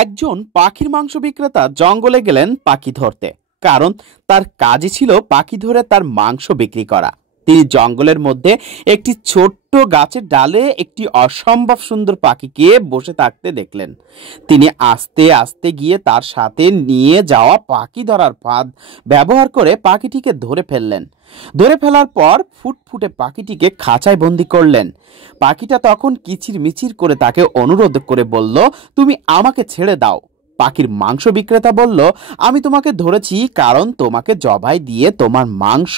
একজন পাখির মাংস বিক্রেতা জঙ্গলে গেলেন পাখি ধরতে। কারণ তার কাজই ছিল পাখি ধরে তার মাংস বিক্রি করা। তিনি জঙ্গলের মধ্যে একটি ছোট্ট গাছের ডালে একটি অসম্ভব সুন্দর পাখিকে বসে থাকতে দেখলেন। তিনি আস্তে আস্তে গিয়ে তার সাথে নিয়ে যাওয়া পাখি ধরার ফাঁদ ব্যবহার করে পাখিটিকে ধরে ফেললেন। ধরে ফেলার পর ফুটফুটে পাখিটিকে খাঁচায় বন্দি করলেন। পাখিটা তখন কিচির মিচির করে তাকে অনুরোধ করে বলল, তুমি আমাকে ছেড়ে দাও। পাখির মাংস বিক্রেতা বলল, আমি তোমাকে ধরেছি কারণ তোমাকে জবাই দিয়ে তোমার মাংস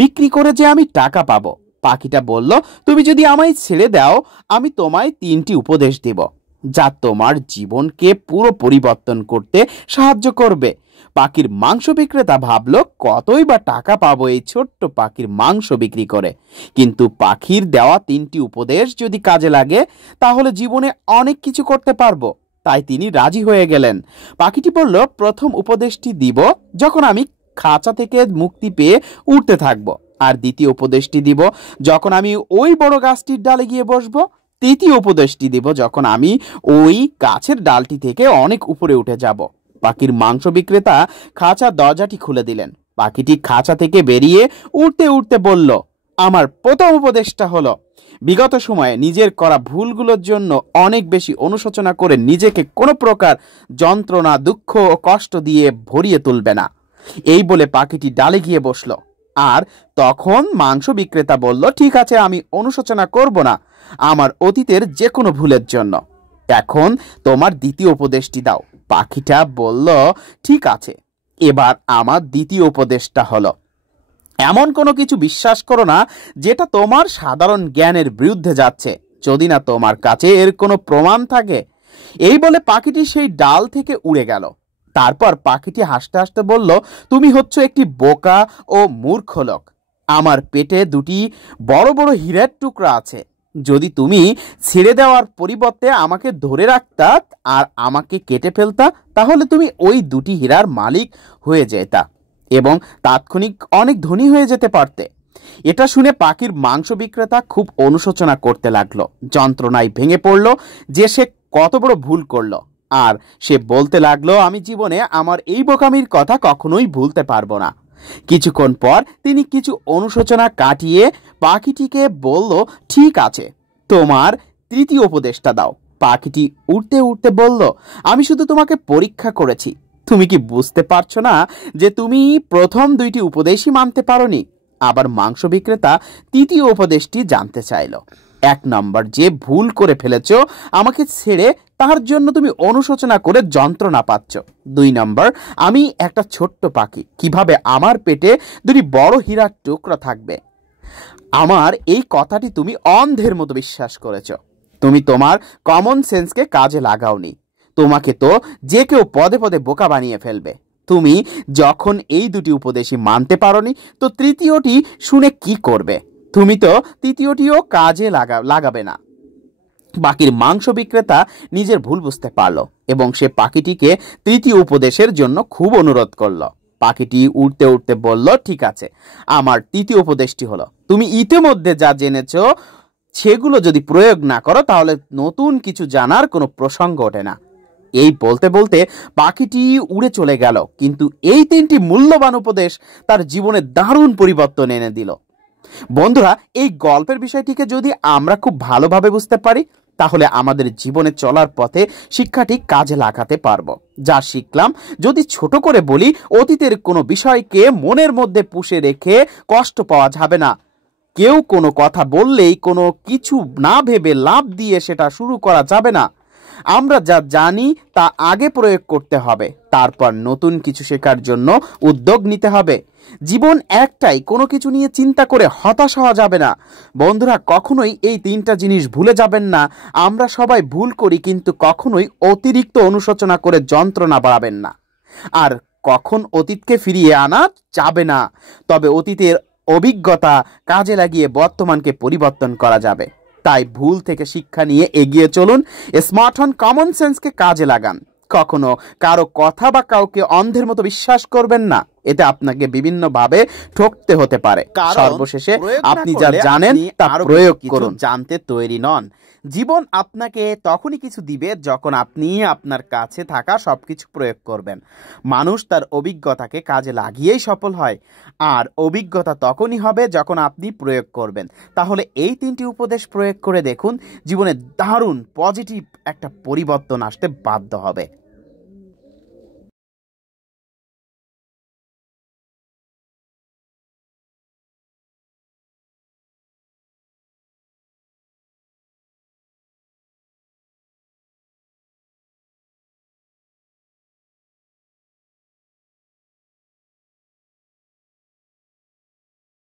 বিক্রি করে যে আমি টাকা পাবো। পাখিটা বলল, তুমি যদি আমায় ছেড়ে দাও আমি তোমায় 3টি উপদেশ দেব যা তোমার জীবনকে পুরো পরিবর্তন করতে সাহায্য করবে। পাখির মাংস বিক্রেতা ভাবলো, কতই বা টাকা পাবো এই ছোট্ট পাখির মাংস বিক্রি করে, কিন্তু পাখির দেওয়া 3টি উপদেশ যদি কাজে লাগে তাহলে জীবনে অনেক কিছু করতে পারবো। তাই তিনি রাজি হয়ে গেলেন। পাখিটি বলল, প্রথম উপদেশটি দিব যখন আমি খাঁচা থেকে মুক্তি পেয়ে উঠতে থাকবো, আর দ্বিতীয় উপদেশটি দিব যখন আমি ওই বড় গাছটির ডালে গিয়ে বসবো। তৃতীয় উপদেশটি দিব যখন আমি ওই গাছের ডালটি থেকে অনেক উপরে উঠে যাব। পাখির মাংস বিক্রেতা খাঁচার দরজাটি খুলে দিলেন। পাখিটি খাঁচা থেকে বেরিয়ে উঠতে উঠতে বলল, আমার প্রথম উপদেশটা হলো বিগত সময়ে নিজের করা ভুলগুলোর জন্য অনেক বেশি অনুশোচনা করে নিজেকে কোনো প্রকার যন্ত্রণা, দুঃখ ও কষ্ট দিয়ে ভরিয়ে তুলবে না। এই বলে পাখিটি ডালে গিয়ে বসলো। আর তখন মাংস বিক্রেতা বলল, ঠিক আছে, আমি অনুশোচনা করব না আমার অতীতের যে কোনো ভুলের জন্য। এখন তোমার দ্বিতীয় উপদেশটি দাও। পাখিটা বলল, ঠিক আছে, এবার আমার দ্বিতীয় উপদেশটা হলো এমন কোনো কিছু বিশ্বাস করো না যেটা তোমার সাধারণ জ্ঞানের বিরুদ্ধে যাচ্ছে, যদি না তোমার কাছে এর কোনো প্রমাণ থাকে। এই বলে পাখিটি সেই ডাল থেকে উড়ে গেল। তারপর পাখিটি হাসতে হাসতে বলল, তুমি হচ্ছ একটি বোকা ও মূর্খ লোক। আমার পেটে 2টি বড় বড় হীরার টুকরা আছে। যদি তুমি ছেড়ে দেওয়ার পরিবর্তে আমাকে ধরে রাখতা আর আমাকে কেটে ফেলতা, তাহলে তুমি ওই 2টি হীরার মালিক হয়ে যেতা এবং তাৎক্ষণিক অনেক ধনী হয়ে যেতে পারতে। এটা শুনে পাখির মাংস বিক্রেতা খুব অনুশোচনা করতে লাগলো। যন্ত্রণায় ভেঙে পড়ল যে সে কত বড় ভুল করলো। আর সে বলতে লাগলো, আমি জীবনে আমার এই বোকামির কথা কখনোই ভুলতে পারবো না। কিছুক্ষণ পর তিনি কিছু অনুশোচনা কাটিয়ে পাখিটিকে বলল, ঠিক আছে, তোমার তৃতীয় উপদেশটা দাও। পাখিটি উঠতে উঠতে বলল, আমি শুধু তোমাকে পরীক্ষা করেছি। তুমি কি বুঝতে পারছো না যে তুমি প্রথম 2টি উপদেশই মানতে পারোনি? আবার মাংস বিক্রেতা তৃতীয় উপদেশটি জানতে চাইল। 1 নম্বর, যে ভুল করে ফেলেছ আমাকে ছেড়ে, তার জন্য তুমি অনুশোচনা করে যন্ত্রণা পাচ্ছ। 2 নম্বর, আমি একটা ছোট্ট পাখি, কিভাবে আমার পেটে 2টি বড় হীরার টুকরা থাকবে। আমার এই কথাটি তুমি অন্ধের মতো বিশ্বাস করেছ। তুমি তোমার কমন সেন্সকে কাজে লাগাওনি। তোমাকে তো যে কেউ পদে পদে বোকা বানিয়ে ফেলবে। তুমি যখন এই 2টি উপদেশই মানতে পারোনি, তো তৃতীয়টি শুনে কি করবে? তুমি তো তৃতীয়টিও কাজে লাগাবে না। পাখির মাংস বিক্রেতা নিজের ভুল বুঝতে পারল এবং সে পাখিটিকে তৃতীয় উপদেশের জন্য খুব অনুরোধ করল। পাখিটি উড়তে উড়তে বলল, ঠিক আছে, আমার তৃতীয় উপদেশটি হলো তুমি ইতিমধ্যে যা জেনেছো সেগুলো যদি প্রয়োগ না করো তাহলে নতুন কিছু জানার কোনো প্রসঙ্গ ওঠে না। এই বলতে বলতে পাখিটি উড়ে চলে গেল, কিন্তু এই 3টি মূল্যবান উপদেশ তার জীবনে দারুণ পরিবর্তন এনে দিল। বন্ধুরা, এই গল্পের বিষয়টিকে যদি আমরা খুব ভালোভাবে বুঝতে পারি তাহলে আমাদের জীবনে চলার পথে শিক্ষাটি কাজে লাগাতে পারবো। যা শিখলাম, যদি ছোট করে বলি, অতীতের কোনো বিষয়কে মনের মধ্যে পুষে রেখে কষ্ট পাওয়া যাবে না। কেউ কোনো কথা বললেই কোনো কিছু না ভেবে লাফ দিয়ে সেটা শুরু করা যাবে না। আমরা যা জানি তা আগে প্রয়োগ করতে হবে, তারপর নতুন কিছু শেখার জন্য উদ্যোগ নিতে হবে। জীবন একটাই, কোনো কিছু নিয়ে চিন্তা করে হতাশ হওয়া যাবে না। বন্ধুরা, কখনোই এই 3টা জিনিস ভুলে যাবেন না। আমরা সবাই ভুল করি, কিন্তু কখনোই অতিরিক্ত অনুশোচনা করে যন্ত্রণা বাড়াবেন না। আর কখন অতীতকে ফিরিয়ে আনা যাবে না, তবে অতীতের অভিজ্ঞতা কাজে লাগিয়ে বর্তমানকে পরিবর্তন করা যাবে। তাই ভুল থেকে শিক্ষা নিয়ে এগিয়ে চলুন, স্মার্ট হন, কমন সেন্সকে কাজে লাগান। কখনো কারো কথা বা কাউকে অন্ধের মতো বিশ্বাস করবেন না। এতে আপনাকে বিভিন্নভাবে ঠকতে হতে পারে। সর্বশেষে আপনি যা জানেন তা প্রয়োগ করুন। জানতে তৈরি নন। জীবন আপনাকে তখনই কিছু দিবে যখন আপনি আপনার কাছে থাকা সবকিছু প্রয়োগ করবেন। মানুষ তার অভিজ্ঞতাকে কাজে লাগিয়েই সফল হয়, আর অভিজ্ঞতা তখনই হবে যখন আপনি প্রয়োগ করবেন। তাহলে এই 3টি উপদেশ প্রয়োগ করে দেখুন, জীবনে দারুণ পজিটিভ একটা পরিবর্তন আসতে বাধ্য হবে।